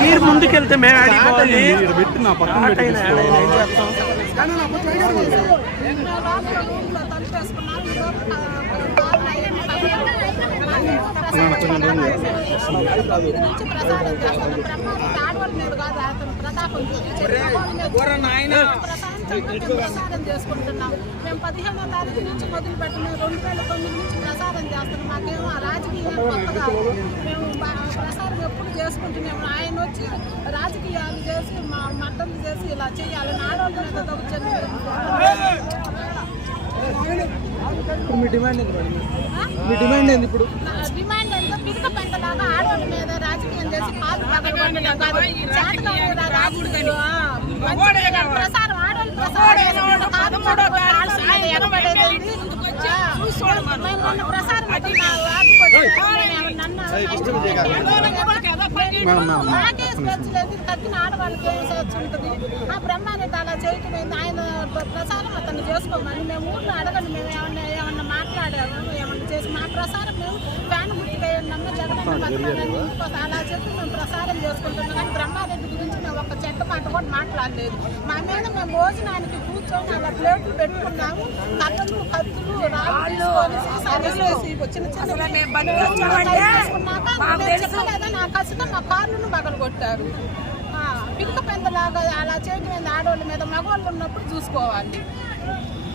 మీరు ముందుకెళ్తే మేము ఆడిపోవాలి పెట్టి నా పక్కన అయినా, ఆడ అయినా ఏం చేస్తాం ప్రసారం చేసుకుంటున్నాం. మేము పదిహేనో తారీఖు నుంచి మొదలు పెట్టిన రెండు వేల తొమ్మిది నుంచి ప్రసారం చేస్తున్నాం. మాకేమో ఆ రాజకీయం కొత్తగా మేము ప్రసారం ఎప్పుడు చేసుకుంటున్నాము. ఆయన వచ్చి రాజకీయాలు చేసి మా మట్టలు చేసి ఇలా చేయాలి ఆడవాళ్ళ మీద దౌర్జన్యం మీ డిమాండ్ ఏంది మీ డిమాండ్ ఏంది ఇప్పుడు? డిమాండ్ ఎంత పెంటలాగా ఆడవాళ్ళ మీద తగ్గిన ఆడవాళ్ళకి ఏం ఉంటుంది? ఆ బ్రహ్మారెడ్డి అలా చేయటం? ఆయన ప్ర- ప్రసారం అతను చేసుకోమని మేము ఊర్లో అడగండి మేము ఏమన్నా ఏమన్నా మాట్లాడాము ప్రసారం మేము ఫ్యాన్ బతకాలని ఇంకోసం అలా చెప్పి మేము ప్రసారం చేసుకుంటున్నాం. కానీ బ్రహ్మారెడ్డి గురించి మేము ఒక చెట్ట మాట కూడా మాట్లాడలేదు. మా మీద మేము భోజనానికి కూర్చొని అలా ప్లేట్లు పెట్టుకున్నాము. కర్రలు కత్తులు రాళ్ళు చిన్న చిన్న నా కసిగా మా కార్లను పగలు కొట్టారు పిడక పెందలాగా అలా చేయడం ఆడవాళ్ళ మీద మగవాళ్ళు ఉన్నప్పుడు చూసుకోవాలి.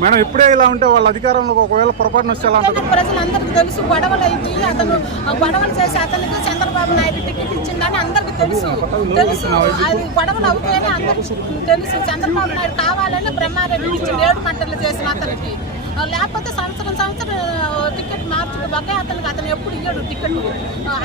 మేడం ఇప్పుడే ఇలా ఉంటే వాళ్ళ అధికారంలో ఒకవేళ పొరపాటున వస్తే ఎలా ఉంటుంది? ప్రజలందరికీ తెలుసు గొడవలు అయింది అతను ఆ గొడవలు చేసి అతనికి చంద్రబాబు నాయుడు టికెట్ ఇచ్చిందని అందరికీ తెలుసు. తెలుసు అది గొడవలు అవుతాయని అందరికీ తెలుసు. చంద్రబాబు నాయుడు కావాలని బ్రహ్మారెడ్డి ఇచ్చి ఏడు మంటలు చేసిన అతనికి. లేకపోతే సంవత్సరం సంవత్సరం ఆ, టికెట్ మార్చుకోబాకే అతనికి అతను ఎప్పుడు ఇయ్యడు టికెట్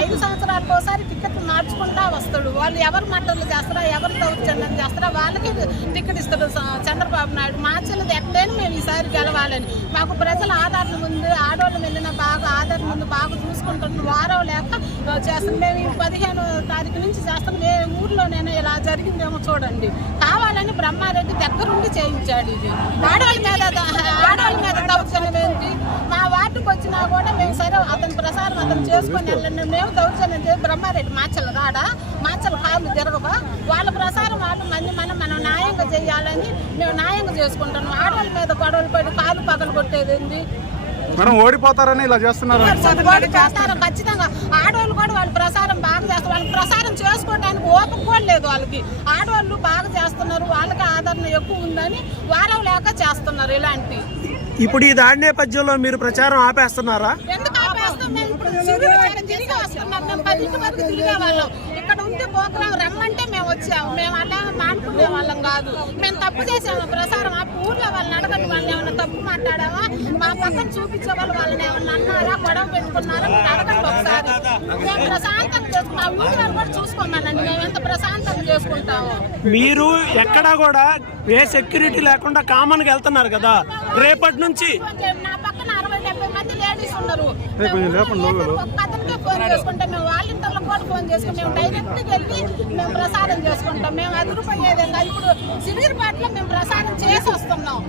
ఐదు సంవత్సరాలకు ఒకసారి టికెట్ మార్చుకుంటా వస్తాడు. వాళ్ళు ఎవరు మంటలు చేస్తారా ఎవరు దౌర్జన్యం చేస్తారా వాళ్ళకి టికెట్ ఇస్తాడు చంద్రబాబు నాయుడు. మార్చలేదు ఎక్కడైనా మేము ఈసారి గెలవాలని. మాకు ప్రజల ఆదరణ ముందు ఆడవాళ్ళు వెళ్ళిన బాగా ఆదరణ ముందు బాగా చూసుకుంటున్న వారం లేక చేస్తాం. మేము ఈ పదిహేను తారీఖు నుంచి చేస్తాం. ఏ ఊర్లోనైనా ఇలా జరిగిందేమో చూడండి. కావాలని బ్రహ్మారెడ్డి దగ్గరుండి చేయించాడు ఇది. ఆడవాళ్ళ మీద ఆడవాళ్ళ మీద దౌర్జన్యం ఏంటి మా వార్డుకు వచ్చినా కూడా మేము సరే అతని ప్రసారం అతను చేసుకొని వెళ్ళండి. మేము దౌర్జన్యం చేసి బ్రహ్మారెడ్డి మాచలు రాడా మాచలు కాళ్ళు తిరగవా వాళ్ళ ప్రసారం వాళ్ళు మంది మనం మనం న్యాయంగా చేయాలని మేము న్యాయంగా చేసుకుంటాం ఆడవాళ్ళ మీద గొడవలు పడి కాళ్ళు పగలు కొట్టేది మేడం ఓడిపోతారని ఇలా చేస్తున్నారు? చేస్తారు ఖచ్చితంగా. ఆడవాళ్ళు కూడా వాళ్ళ ప్రసారం బాగా చేస్తారు. వాళ్ళ ప్రసారం చేసుకోవడానికి ఓపిక కూడా లేదు వాళ్ళకి. ఆడవాళ్ళు బాగా చేస్తున్నారు. వాళ్ళకి ఆదరణ ఎక్కువ ఉందని వారం లేక చేస్తున్నారు ఇలాంటి. ఇప్పుడు ఈ దాడి నేపథ్యంలో మీరు ప్రచారం ఆపేస్తున్నారా ఎందుకు ఆపేస్తాం మేము ఇప్పుడు తిరిగి వస్తున్నాం మేము పదింటి వరకు తిరిగే వాళ్ళం ఇక్కడ ఉంది ప్రోగ్రాం రమ్మంటే మేము వచ్చాము. మేము అలా మానుకునే వాళ్ళం కాదు. మేము తప్పు చేసాము. ప్రసారం ఆ ఊర్లో వాళ్ళని అడగండి. వాళ్ళని ఏమైనా తప్పు మాట్లాడావా మా పక్కన చూపించే వాళ్ళు వాళ్ళని ఏమన్నా అన్నారా? గొడవ పెట్టుకున్నారా? మీరు అడగండి ఒకసారి. మేము ప్రశాంతంగా చేసుకున్నాం ఆ ఊరి వాళ్ళు కూడా చూసుకోమనండి. మేము ఎంత ప్రశాంతంగా చేసుకుంటాము. మీరు ఎక్కడా కూడా ఏ సెక్యూరిటీ లేకుండా కామన్గా వెళ్తున్నారు కదా. రేపటి నుంచి నా పక్కన అరవై డెబ్బై మంది లేడీస్ ఉన్నారు ఏ, కొంచెం లేపండి లోగలు. ఒక్క అతనికే ఫోన్ చేసుకుంటాం మేము వాళ్ళ ఇంట్లో కూడా ఫోన్ చేసుకుంటాం మేము డైరెక్ట్ వెళ్ళి మేము ప్రసారం చేసుకుంటాం. మేము అదురుపోయేదే కాదు ఇప్పుడు సిరిగిరిపాట్లో మేము ప్రసారం చేసి వస్తున్నాం.